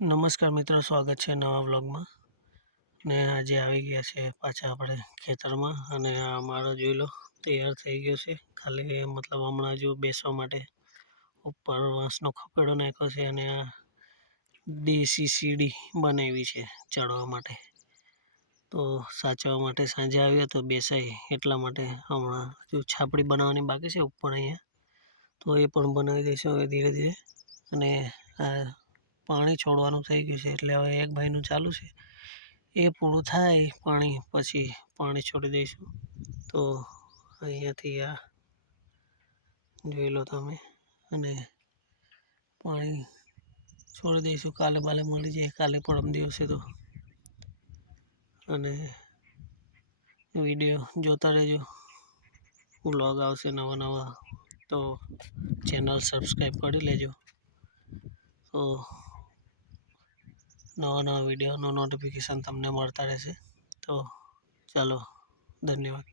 નમસ્કાર મિત્રો, સ્વાગત છે નવા વ્લોગમાં. ને આજે આવી ગયા છે પાછા આપણે ખેતરમાં, અને આ અમારો જોઈ લો તૈયાર થઈ ગયો છે. ખાલી મતલબ હમણાં જો બેસવા માટે ઉપર વાંસનો ખપેડો નાખ્યો છે, અને આ દેશી સીડી બનાવી છે ચડવા માટે. તો સાચવવા માટે સાંજે આવ્યો તો બેસાય એટલા માટે હમણાં જો છાપડી બનાવવાની બાકી છે ઉપર અહીંયા, તો એ પણ બનાવી દઈશું હવે ધીરે ધીરે. અને આ પાણી છોડવાનું થઈ ગયું છે, એટલે હવે એક ભાઈનું ચાલુ છે, એ પૂરું થાય પાણી પછી પાણી છોડી દઈશું. તો અહીંયાથી આ જોઈ લો તમે, અને પાણી છોડી દઈશું. કાલે બાલે મળી જાય, કાલે પરમ દિવસે તો. અને વિડીયો જોતા રહેજો, વ્લોગ આવશે નવા નવા, તો ચેનલ સબસ્ક્રાઈબ કરી લેજો. તો નવા નવા વિડીયોનું નોટિફિકેશન તમને મળતા રહેશે. તો ચાલો, ધન્યવાદ.